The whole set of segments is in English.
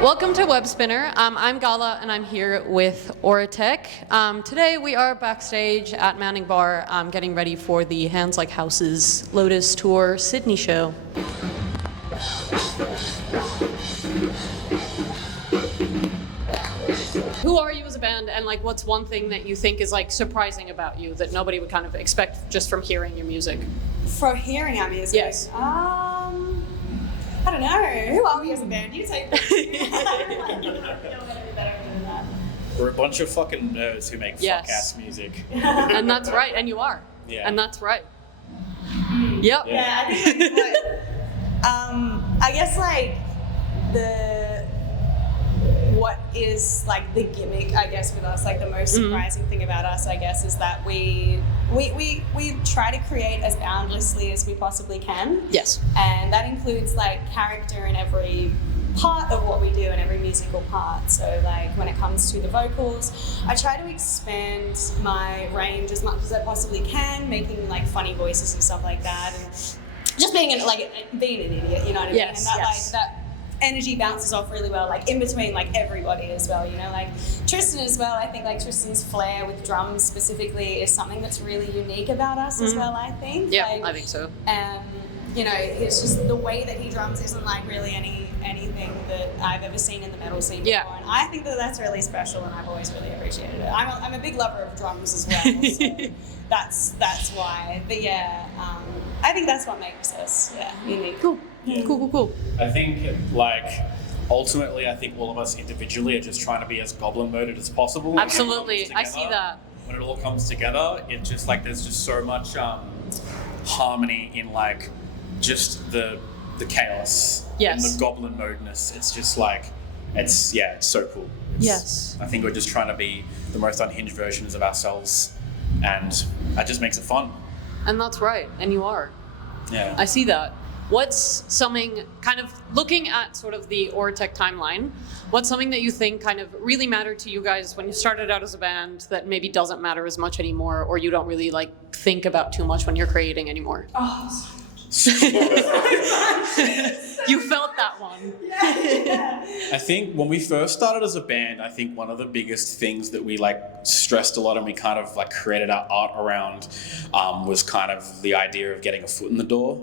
Welcome to Webspinner. I'm Gala and I'm here with Aurateque. Today we are backstage at Manning Bar getting ready for the Hands Like Houses Lotus Tour Sydney show. Who are you as a band, and like what's one thing that you think is like surprising about you that nobody would kind of expect just from hearing your music? From hearing our music? Yes. I don't know. Who are we as a band? You take this. We're a bunch of fucking nerds who make fuck-ass music. And that's right, and you are. Yeah. And that's right. Yep. Yeah, I think that's what, I guess like what is like the gimmick, I guess, with us, like the most surprising thing about us, I guess, is that we try to create as boundlessly as we possibly can. Yes. And that includes like character in every part of what we do and every musical part. So like when it comes to the vocals, I try to expand my range as much as I possibly can, making like funny voices and stuff like that, and just being an idiot, you know what I mean? Yes, and that yes. like that energy bounces off really well, like in between like everybody as well, you know, like Tristan as well. I think like Tristan's flair with drums specifically is something that's really unique about us as well, I think. Yeah, like, I think so. You know, it's just the way that he drums isn't like really anything that I've ever seen in the metal scene before, and I think that that's really special, and I've always really appreciated it. I'm a big lover of drums as well, so that's why. But yeah, I think that's what makes us unique. Cool. Cool. I think, like, ultimately, I think all of us individually are just trying to be as goblin-moded as possible. Absolutely, I see that. When it all comes together, it just, like, there's just so much harmony in, like, just the chaos. Yes. And the goblin-modedness. It's just, like, it's so cool. Yes. I think we're just trying to be the most unhinged versions of ourselves, and that just makes it fun. And that's right, and you are. Yeah. I see that. What's something, kind of looking at sort of the Aurateque timeline, what's something that you think kind of really mattered to you guys when you started out as a band that maybe doesn't matter as much anymore, or you don't really like think about too much when you're creating anymore? Oh, You felt that one. yeah. I think when we first started as a band, I think one of the biggest things that we like stressed a lot and we kind of like created our art around was kind of the idea of getting a foot in the door.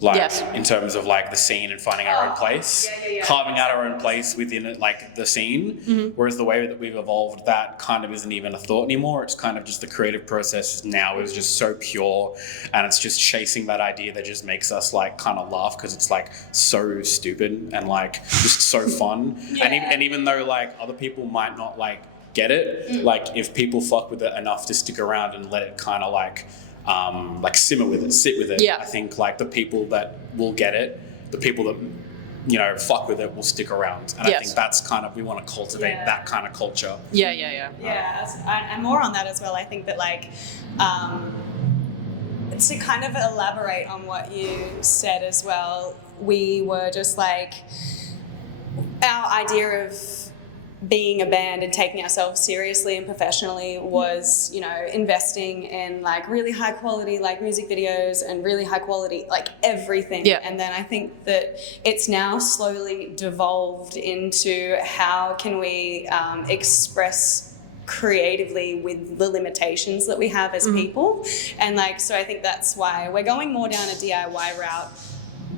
Like, yes. In terms of like the scene and finding our own place, carving out our own place within it, like the scene. Whereas the way that we've evolved, that kind of isn't even a thought anymore. It's kind of just the creative process now is just so pure, and it's just chasing that idea that just makes us like kind of laugh because it's like so stupid and like just so fun. And even though like other people might not like get it, like if people fuck with it enough to stick around and let it kind of like simmer with it, sit with it. Yeah. I think like the people that will get it, the people that, you know, fuck with it will stick around. And I think that's kind of, we want to cultivate that kind of culture. Yeah. Yeah, and more on that as well. I think that like, to kind of elaborate on what you said as well, we were just like, our idea of being a band and taking ourselves seriously and professionally was, you know, investing in like really high quality like music videos and really high quality like everything. Yeah. And then I think that it's now slowly devolved into how can we express creatively with the limitations that we have as people. And like, so I think that's why we're going more down a DIY route,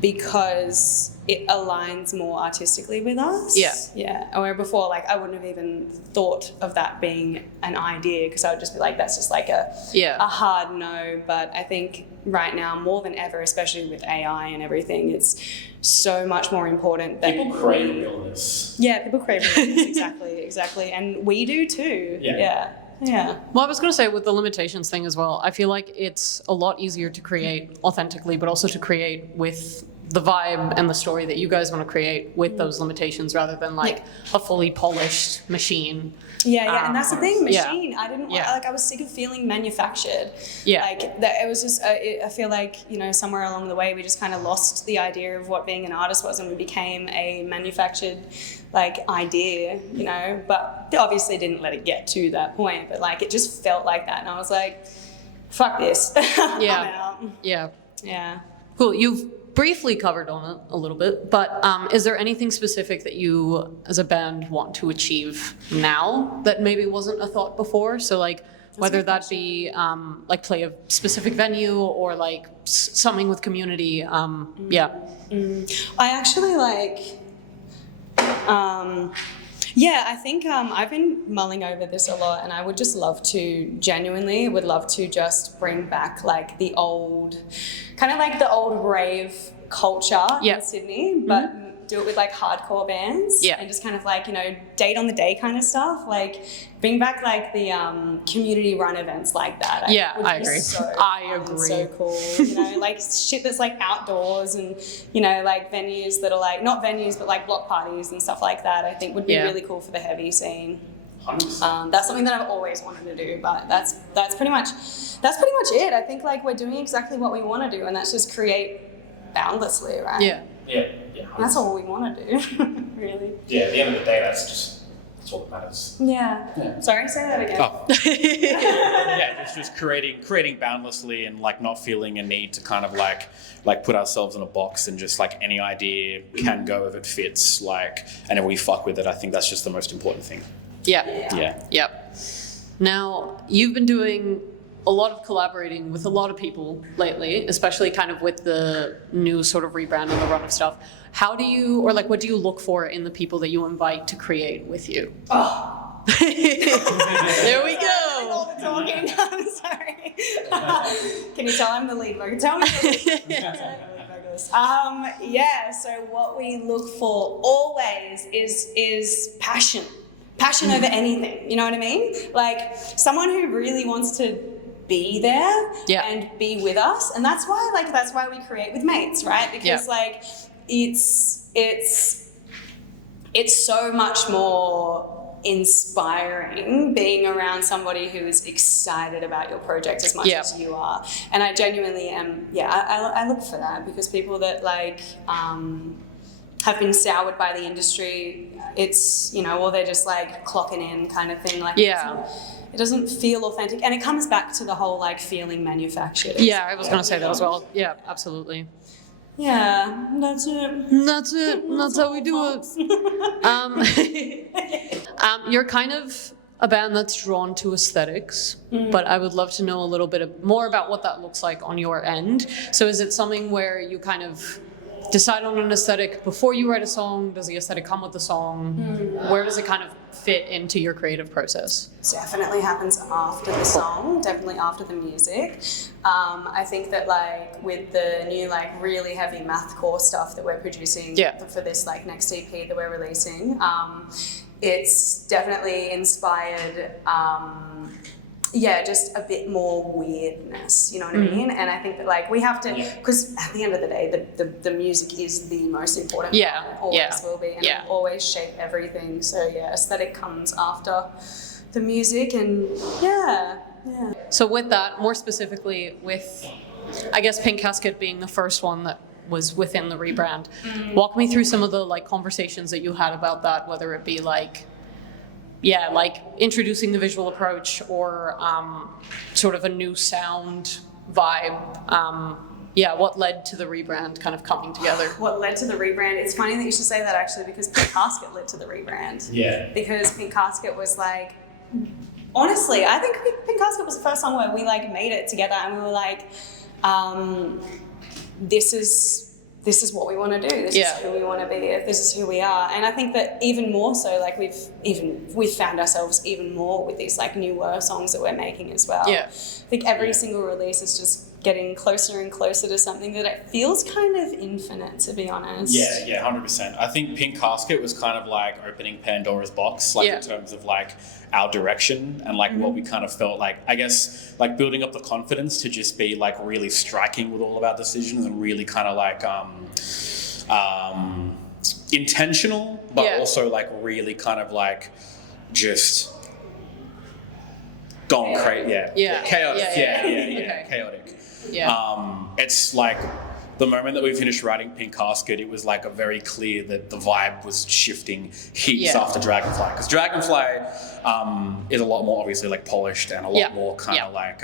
because it aligns more artistically with us. Yeah. Where before, like, I wouldn't have even thought of that being an idea, because I would just be like, that's just like a hard no. But I think right now, more than ever, especially with AI and everything, it's so much more important that People crave realness. Yeah, people crave realness. Exactly. And we do too. Yeah. Well, I was going to say with the limitations thing as well, I feel like it's a lot easier to create authentically, but also to create with the vibe and the story that you guys want to create with those limitations, rather than like a fully polished machine. Yeah, and that's the thing, machine. Yeah. I didn't like. I was sick of feeling manufactured. Yeah, like that. It was just. I feel like, you know, somewhere along the way we just kind of lost the idea of what being an artist was, and we became a manufactured like idea, you know. But they obviously didn't let it get to that point. But like, it just felt like that, and I was like, "Fuck this." I'm out. Yeah. Cool. You've briefly covered on it a little bit, but is there anything specific that you as a band want to achieve now that maybe wasn't a thought before? So like whether that be like play a specific venue or like something with community. Yeah. I actually I think I've been mulling over this a lot, and I would just love to just bring back like the old, kind of like the old rave culture in Sydney, but do it with like hardcore bands and just kind of like, you know, date on the day kind of stuff. Like bring back like the community run events like that. I agree. I agree. So cool. You know, like shit that's like outdoors and, you know, like venues that are like, not venues, but like block parties and stuff like that, I think would be really cool for the heavy scene. That's something that I've always wanted to do, but that's pretty much it. I think like we're doing exactly what we want to do, and that's just create boundlessly, right? Yeah. And that's all we want to do, really. Yeah, at the end of the day, that's all that matters. Yeah. Sorry, say that again. Oh. It's just creating boundlessly and like not feeling a need to kind of like put ourselves in a box and just like any idea can go if it fits, like, and if we fuck with it. I think that's just the most important thing. Yep. Now, you've been doing a lot of collaborating with a lot of people lately, especially kind of with the new sort of rebrand and the run of stuff. How do you, or like, what do you look for in the people that you invite to create with you? Oh. There we go. All the talking. I'm sorry. Can you tell I'm the lead vocalist? Tell me the lead vocalist. So what we look for always is passion. Passion over anything, you know what I mean? Like someone who really wants to be there and be with us, and that's why we create with mates, right? Because like it's so much more inspiring being around somebody who is excited about your project as much as you are. And I genuinely am. I look for that, because people that like have been soured by the industry, it's, you know, or they're just like clocking in kind of thing, like it doesn't feel authentic, and it comes back to the whole like feeling manufactured. I was going to say that as well. Yeah, absolutely. Yeah, that's it. That's how we do it. You're kind of a band that's drawn to aesthetics, but I would love to know a little bit more about what that looks like on your end. So is it something where you kind of decide on an aesthetic before you write a song? Does the aesthetic come with the song? Where does it kind of fit into your creative process? Definitely happens after the song, definitely after the music. I think that like with the new like really heavy mathcore stuff that we're producing for this like next EP that we're releasing, it's definitely inspired just a bit more weirdness, you know what I mean? And I think that like we have to, because at the end of the day, the music is the most important part, and always will be, and it will always shape everything. So aesthetic comes after the music, and So with that, more specifically with, I guess, Pink Casket being the first one that was within the rebrand, walk me through some of the like conversations that you had about that, whether it be like introducing the visual approach or sort of a new sound vibe. What led to the rebrand kind of coming together? What led to the rebrand? It's funny that you should say that, actually, because Pink Casket led to the rebrand. Yeah. Because Pink Casket was like, honestly, I think Pink Casket was the first song where we like made it together, and we were like, this is what we want to do. This is who we want to be. This is who we are. And I think that even more so, like we've found ourselves even more with these like newer songs that we're making as well. I think every single release is just getting closer and closer to something that it feels kind of infinite, to be honest. 100%. I think Pink Casket was kind of like opening Pandora's box, like in terms of like our direction and like what we kind of felt like, I guess, like building up the confidence to just be like really striking with all of our decisions and really kind of like intentional, but also like really kind of like just going crazy. Chaotic. Chaotic. It's like the moment that we finished writing Pink Casket, it was like a very clear that the vibe was shifting heaps after Dragonfly, because Dragonfly is a lot more obviously like polished and a lot more kind of like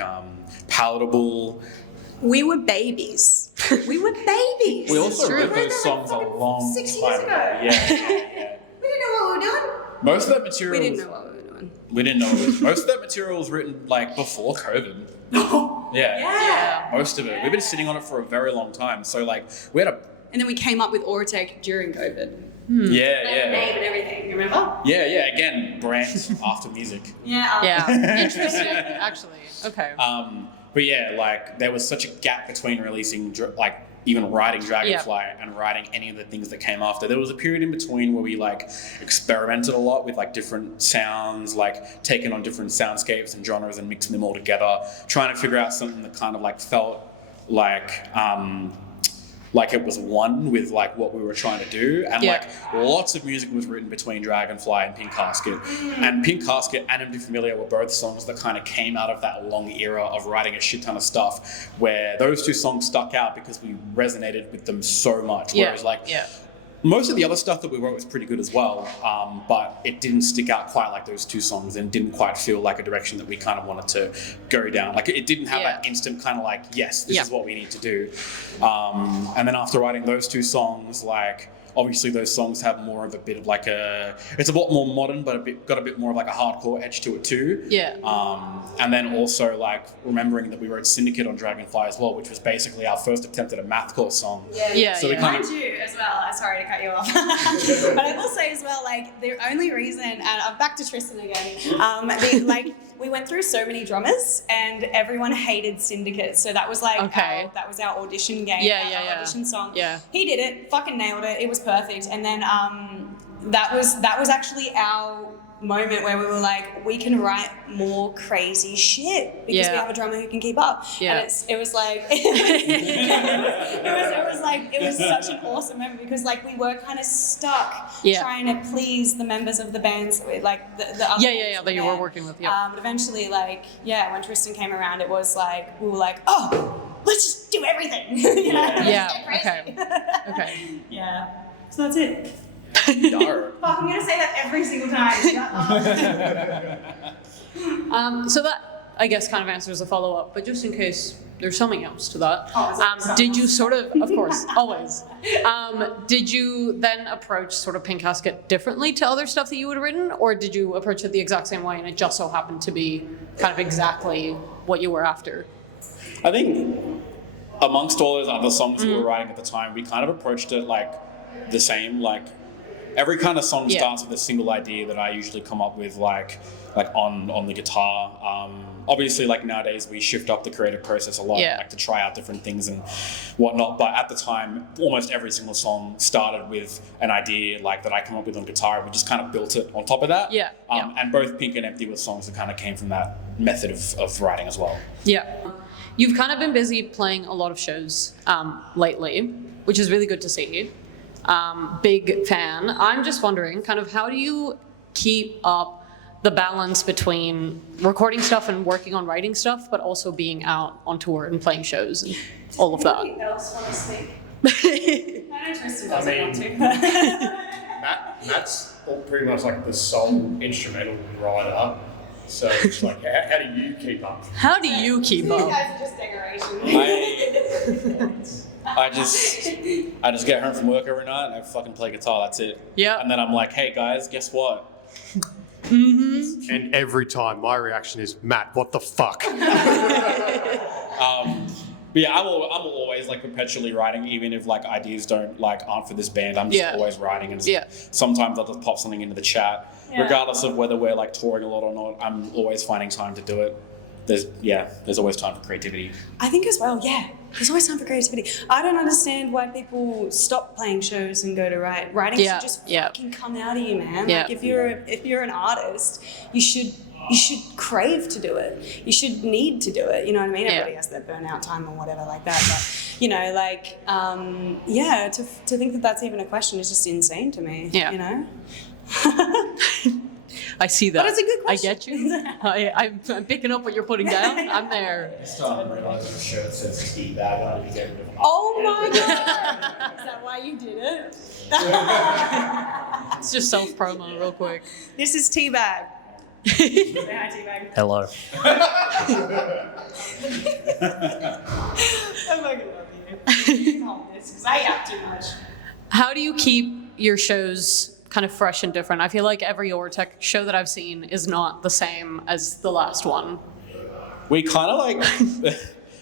palatable, We were babies. We were babies. We also true. wrote those songs a long 6 years time ago. ago. Yeah. We didn't know what we were doing. Most of that material. We didn't know what we were doing. We didn't know. Most of that material was written like before COVID. Yeah. Yeah. Most of it. We've been sitting on it for a very long time. So like we had a. And then we came up with Aurateque during COVID. Yeah. Name and everything, remember? Yeah. Again, brands after music. Yeah. Yeah. Interesting, actually. Okay. But yeah, like there was such a gap between releasing like even writing Dragonfly and writing any of the things that came after. There was a period in between where we like experimented a lot with like different sounds, like taking on different soundscapes and genres and mixing them all together, trying to figure out something that kind of like felt like it was one with like what we were trying to do. And like lots of music was written between Dragonfly and Pink Casket. And Pink Casket and I'm Familiar were both songs that kind of came out of that long era of writing a shit ton of stuff, where those two songs stuck out because we resonated with them so much. Whereas most of the other stuff that we wrote was pretty good as well, but it didn't stick out quite like those two songs and didn't quite feel like a direction that we kind of wanted to go down. Like it didn't have that instant kind of like, yes, this is what we need to do. And then after writing those two songs, like obviously those songs have more of a bit of like it's a lot more modern, but got a bit more of like a hardcore edge to it too. Yeah. And then also like remembering that we wrote Syndicate on Dragonfly as well, which was basically our first attempt at a mathcore song. So we kind Mind you, as well, sorry to cut you off, but I will say as well, like the only reason, and I'm back to Tristan again, we went through so many drummers and everyone hated Syndicate, so that was like that was our audition game, our audition song. He did it, fucking nailed it, it was perfect. And then that was actually our moment where we were like, we can write more crazy shit because we have a drummer who can keep up. And it was like it was such an awesome moment because like we were kind of stuck trying to please the members of the bands, like the other that you were working with. But eventually, like when Tristan came around, it was like we were like, oh, let's just do everything. You know? Okay. Yeah. So that's it. Fuck, I'm gonna say that every single time. So that, I guess, kind of answers a follow-up, but just in case there's something else to that, did you sort of course, always, did you then approach sort of Pink Casket differently to other stuff that you would have written, or did you approach it the exact same way and it just so happened to be kind of exactly what you were after? I think amongst all those other songs we were writing at the time, we kind of approached it like the same, like every kind of song starts with a single idea that I usually come up with like on the guitar. Obviously, like nowadays we shift up the creative process a lot, like to try out different things and whatnot. But at the time, almost every single song started with an idea like that I come up with on guitar. We just kind of built it on top of that. And both Pink and Empty were songs that kind of came from that method of writing as well. You've kind of been busy playing a lot of shows lately, which is really good to see. Big fan. I'm just wondering, kind of, how do you keep up the balance between recording stuff and working on writing stuff, but also being out on tour and playing shows and all of that? Anything else want to speak? I know Tristan doesn't want to. Matt's pretty much like the sole instrumental writer. So it's like, how do you keep up? How do you keep up? You guys are just decorations. I just get home from work every night and I fucking play guitar. That's it. And then I'm like, hey guys, guess what? And every time my reaction is, Matt, what the fuck? But yeah, I'm always like perpetually writing, even if like ideas aren't for this band. I'm just always writing, and sometimes I'll just pop something into the chat, regardless of whether we're like touring a lot or not. I'm always finding time to do it. There's always time for creativity. I think as well, there's always time for creativity. I don't understand why people stop playing shows and go to write. Writing should just fucking come out of you, man. Like if you're an artist, you should crave to do it. You should need to do it. You know what I mean? Everybody has their burnout time or whatever like that. But you know, like to think that that's even a question is just insane to me. You know. I see that. But it's a good question. I get you. I'm picking up what you're putting down. I'm there. I started realizing the shirt says teabag on it to get rid of it. Oh my god! Is that why you did it? It's just self-promo real quick. This is teabag. Say hi, T-Bag. Hello. I fucking love you. Not this, because I yap too much. How do you keep your shows kind of fresh and different? I feel like every Aurateque show that I've seen is not the same as the last one. We kind of like,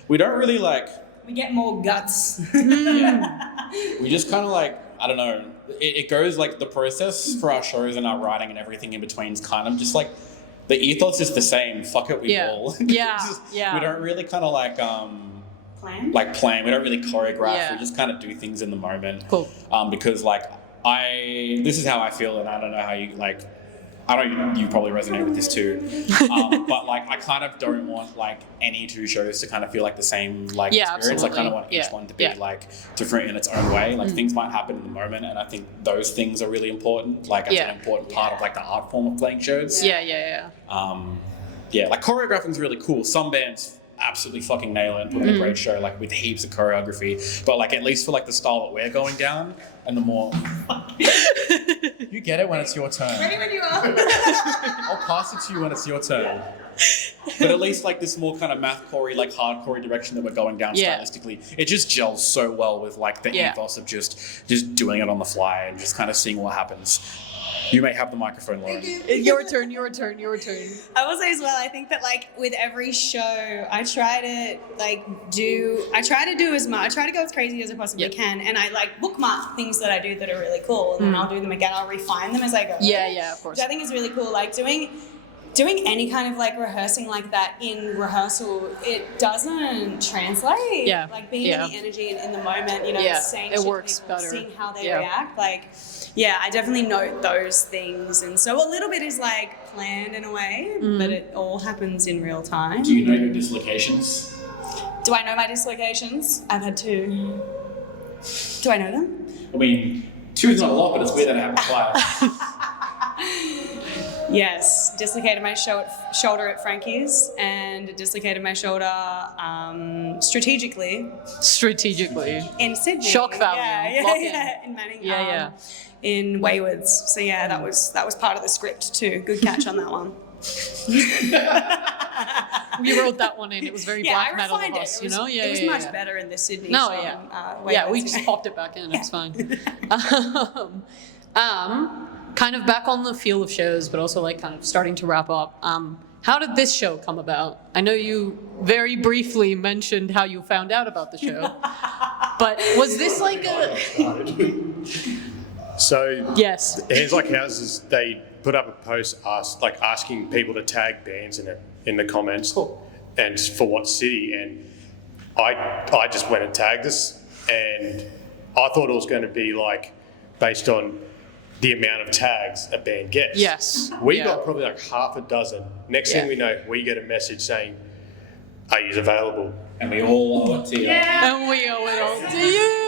we don't really like, We get more guts. we just kind of like, I don't know, it goes like the process for our shows and our writing and everything in between is kind of just like, the ethos is the same. Fuck it, we roll. Yeah, We don't really kind of like, plan. We don't really choreograph. Yeah. We just kind of do things in the moment. Cool. Because like, this is how I feel, and I don't know how you like, I know you probably resonate with this too, but like I kind of don't want like any two shows to kind of feel like the same like experience. Absolutely. I kind of want each one to be like different in its own way. Like things might happen in the moment, and I think those things are really important. Like it's an important part of like the art form of playing shows. Yeah. Like choreographing is really cool. Some bands absolutely fucking nail it and put on a great show like with heaps of choreography, but like at least for like the style that we're going down and the more you get it when it's your turn. Ready when you are. I'll pass it to you when it's your turn. But at least like this more kind of mathcore like hardcore direction that we're going down stylistically, it just gels so well with like the ethos of just doing it on the fly and just kind of seeing what happens. You may have the microphone, Lauren. Your turn. I will say as well, I think that like with every show, I try to do as much. I try to go as crazy as I possibly can, and I like bookmark things that I do that are really cool, and then I'll do them again. I'll refine them as I go. Yeah, of course. Which I think is really cool. Like doing any kind of like rehearsing like that in rehearsal, it doesn't translate. Yeah. Like being in the energy and in the moment, you know, saying it shit to works people, better. seeing how they react. Like, yeah, I definitely note those things. And so a little bit is like planned in a way, but it all happens in real time. Do you know your dislocations? Do I know my dislocations? I've had two. Do I know them? I mean, two is not a lot, but it's weird that it happened twice. Yes, dislocated my shoulder at Frankie's and dislocated my shoulder strategically in Sydney. Shock value. In Manning. In In Waywards. So yeah, that was part of the script too. Good catch on that one. We wrote that one in. It was very black metal of us, you know? It was much better in the Sydney No, show. we just popped it back in. It's fine. Kind of back on the feel of shows, but also like kind of starting to wrap up. How did this show come about? I know you very briefly mentioned how you found out about the show, but was this like a... So Yes. Hands Like Houses, they put up a post asking people to tag bands in it in the comments, and for what city, and I just went and tagged us, and I thought it was going to be like based on the amount of tags a band gets. Yes. We got probably like half a dozen. Next thing we know, we get a message saying, "Are you available?" And we all owe it to you. And we owe it all to you.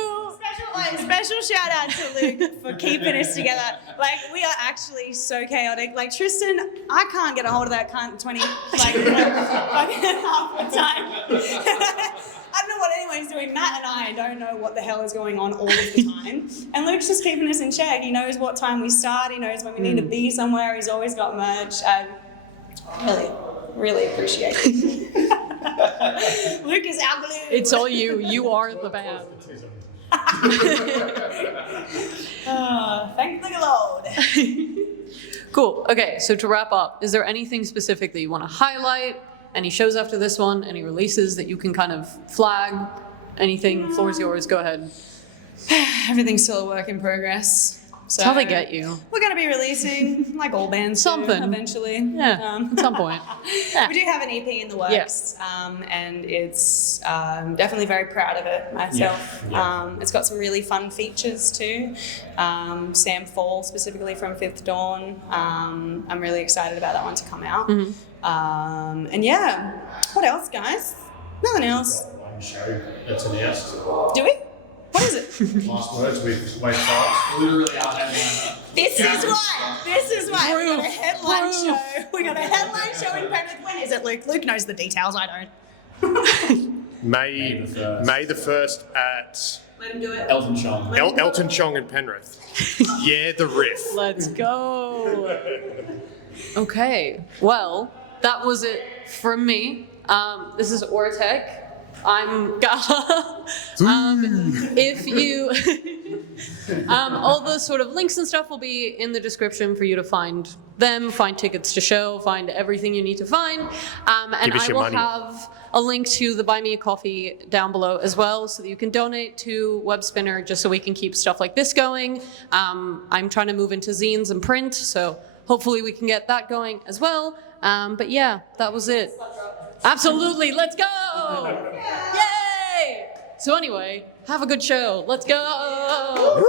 Special shout out to Luke for keeping us together. Like, we are actually so chaotic. Like, Tristan, I can't get a hold of that cunt 20, fucking half the time. I don't know what anyone's doing. Matt and I don't know what the hell is going on all of the time. And Luke's just keeping us in check. He knows what time we start. He knows when we need to be somewhere. He's always got merch. I really appreciate it. Luke is our glue. It's all you. You are the band. Thank the Lord. Cool. Okay, so to wrap up, is there anything specific that you want to highlight? Any shows after this one? Any releases that you can kind of flag? Anything? Floor's yours. Go ahead. Everything's still a work in progress. So That's how they get you. We're going to be releasing, like all bands do, Something. eventually. Yeah, at some point. Yeah. We do have an EP in the works, and it's definitely very proud of it myself. It's got some really fun features too. Sam Fall, specifically from Fifth Dawn. I'm really excited about that one to come out. And yeah, what else, guys? Nothing else. One show that's announced. Do we? What is it? Last words with Wade Fox. Literally our headliner. This is why. We got a headline show. We got a headline show in Penrith. When is it, Luke? Luke knows the details. I don't. May the 1st at Let him do it. Elton John. Elton Chong and Penrith. Yeah, the riff. Let's go. Okay, well, that was it from me. This is Aurateque. I'm Gala. If you, all the sort of links and stuff will be in the description for you to find them, find tickets to show, find everything you need to find. And Give us I your will money. have a link to the Buy Me a Coffee down below as well, so that you can donate to Webspinner, just so we can keep stuff like this going. I'm trying to move into zines and print, so hopefully we can get that going as well. But yeah, that was it. Absolutely, let's go! Yay! So anyway, have a good show. Let's go!